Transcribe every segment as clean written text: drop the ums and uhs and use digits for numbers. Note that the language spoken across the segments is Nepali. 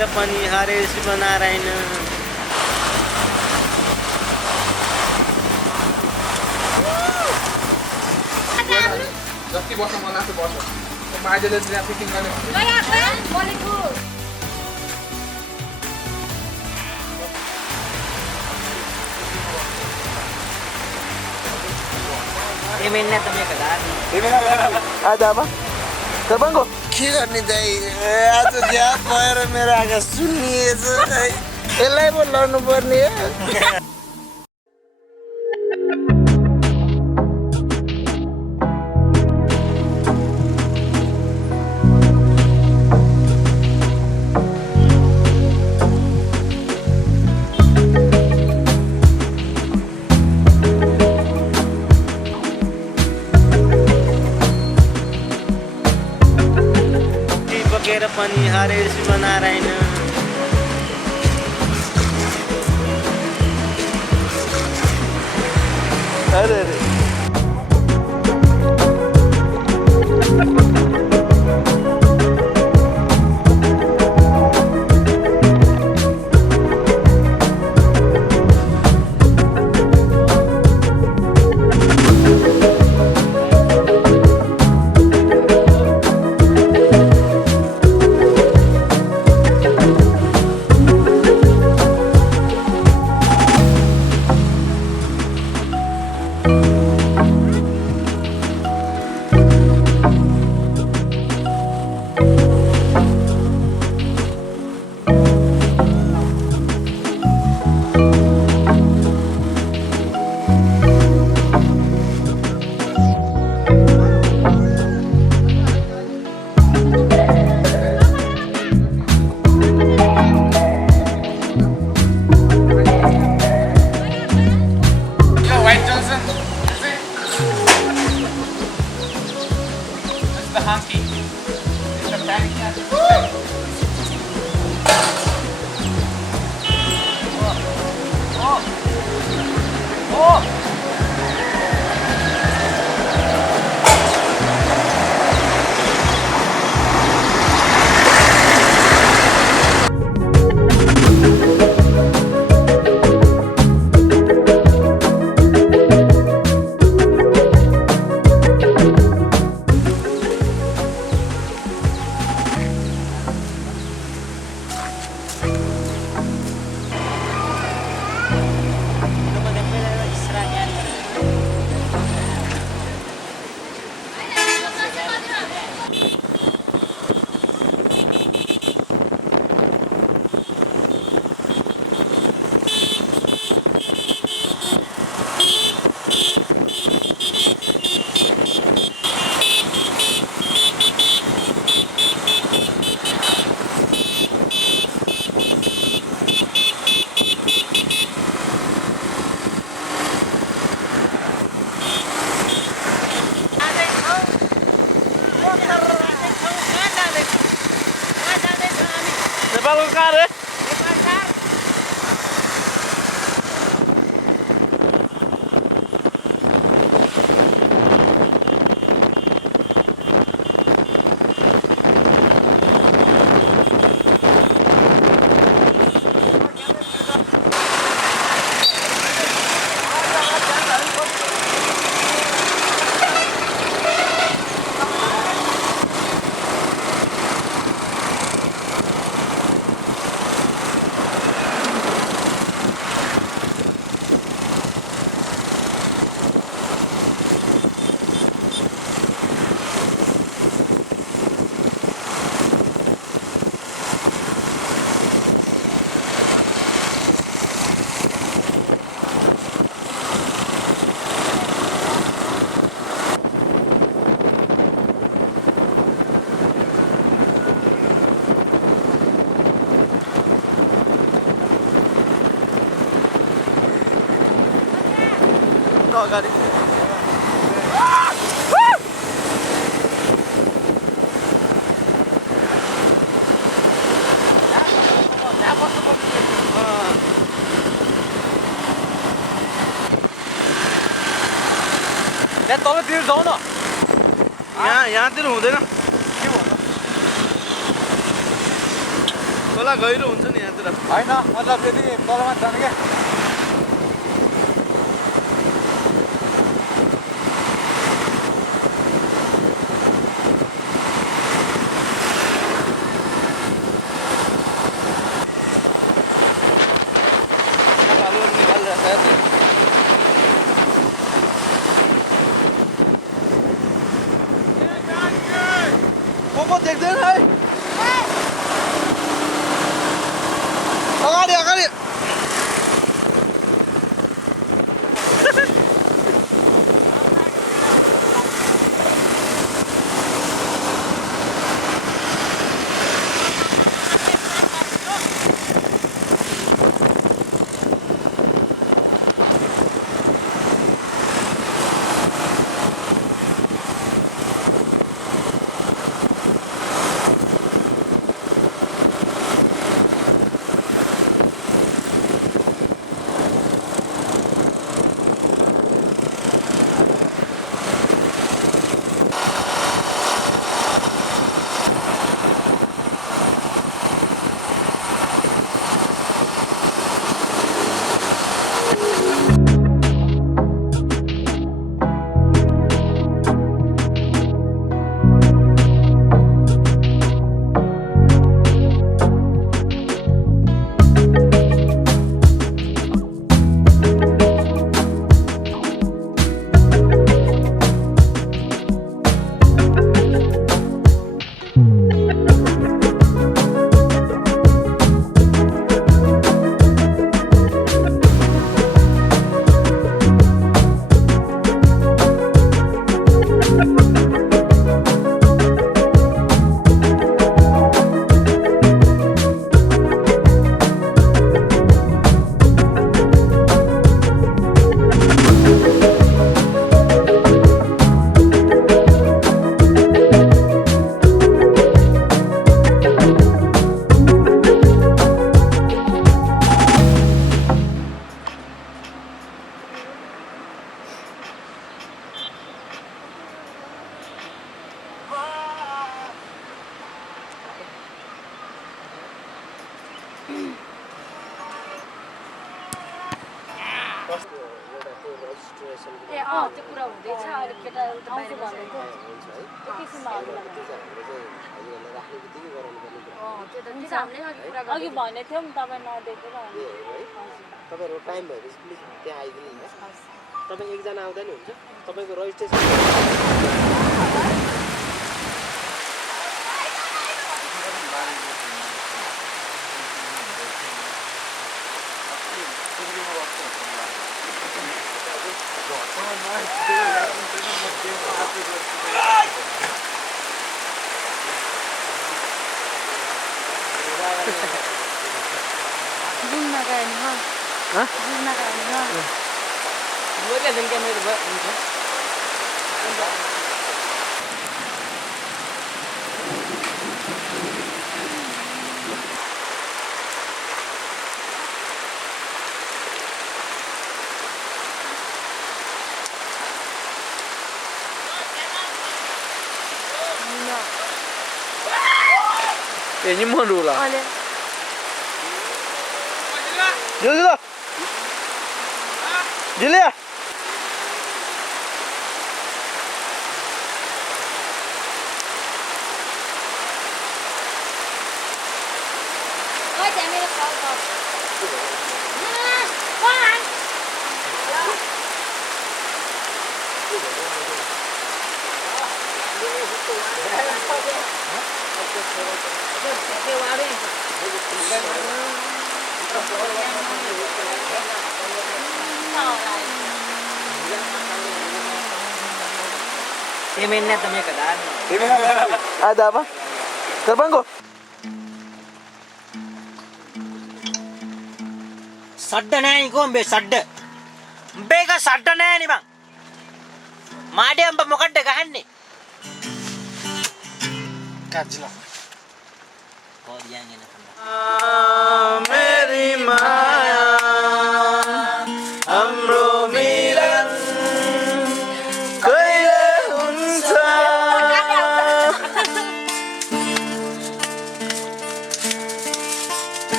बगेर पनि हरे शिवनारायण। जति वर्ष मन लाग्छ वर्ष माइजले ट्राफिकिङ गर्ने आज अब सर्पङको के गर्ने दाइ आज ग्याप भएर मेरो आँखा सुन्निएछ यसलाई पो लड्नु पर्ने बगेर पनि हरे शिवनारायण। अरे नेपालको कार है अगाडि त्यहाँ तलतिर जाउँ न यहाँतिर हुँदैन के भन्नु खोला गहिरो हुन्छ नि यहाँतिर होइन मतलब त्यति तलमा जाने क्या को देख्दैन है अगाडि अगाडि त्यो कुरा हुँदैछ अहिले केटा उता बाहिर बसेको त्यो किसिममा अघि भनेको थियौँ तपाईँ नदेखेर तपाईँहरू टाइम भएपछि प्लिज त्यहाँ आइदिनु नि तपाईँ एकजना आउँदा नि हुन्छ तपाईँको registration Ini mau dulu lah. Jeli lah. Jeli ya. Temennya temennya keadaan. Ada apa? Terbang kok? Sadda nahi ko ambe sadda. Ambe ka sadda nahi ni bang. Made amba mokadde gahanne. Kajla. Kod yang ini kan. Meri Maya, amro milan.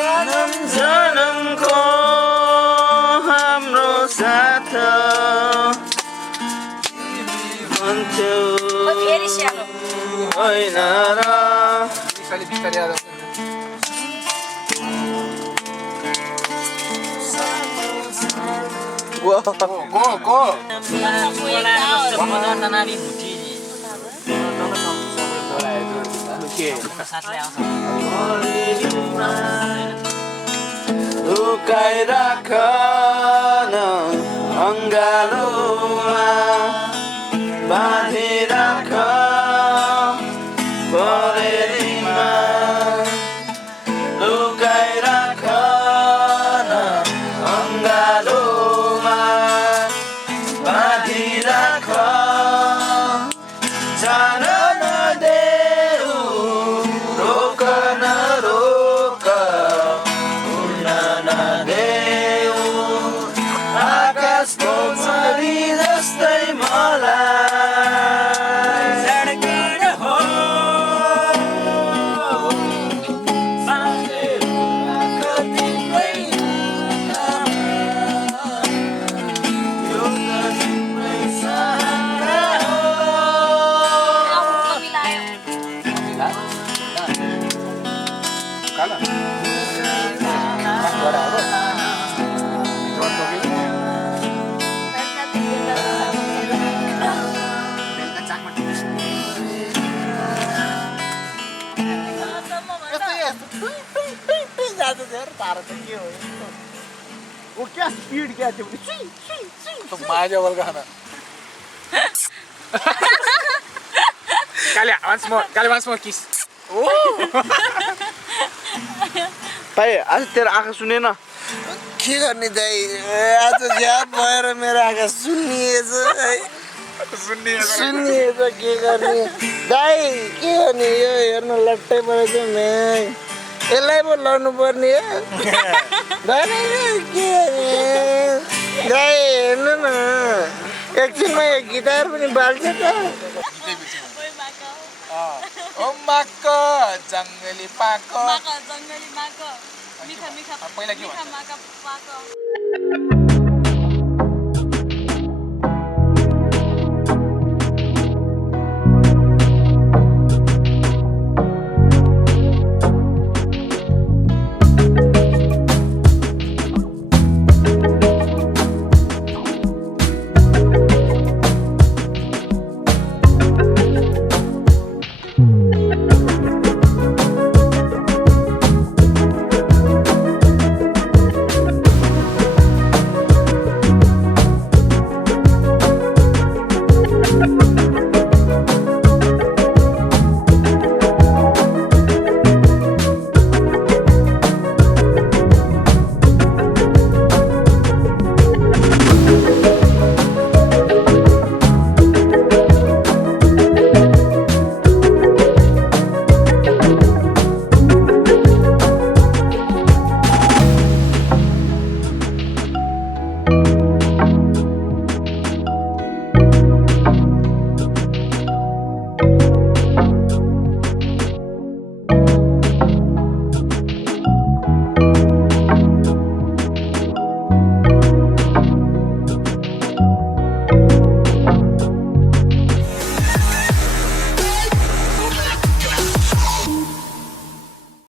जन्म जन्मको हाम्रो साथ हुन्थ्यो फेरि स्याहारो होइन र बिस्तारै बिस्तारै याद आउँछ गो लुकाइ राख न अङ्गालोमा बाँधि राख परेलीमा लुकाइ राख न अङ्गालोमा बाँधि राख जान नदेऊ रोक न रोक उड्न नदेऊ आकाशको मरी जस्तै मलाई धड्कन हो बाँधेर राख तिम्रै यो त तिम्रै सहारा हो काला वो क्या स्पीड क्या थियो माझ्या वर्गाना काले once more kiss भाइ आज तेरो आँखा सुनेन के गर्ने दाइ आज झ्याप भएर मेरो आँखा सुन्निएछ सुन्निएछ के गर्ने दाइ के गर्ने यो हेर्नु लट्टै परेछ म्याङ यसलाई पो लड्नु पर्ने हो दाइ के गर्ने दाइ हेर्नु न एकछिनमा यो गिटार पनि बाल्छ त ओ माको जङ्गली पाको जङ्गली माको मिठा मिठा पहिला के भन्छ माका पाको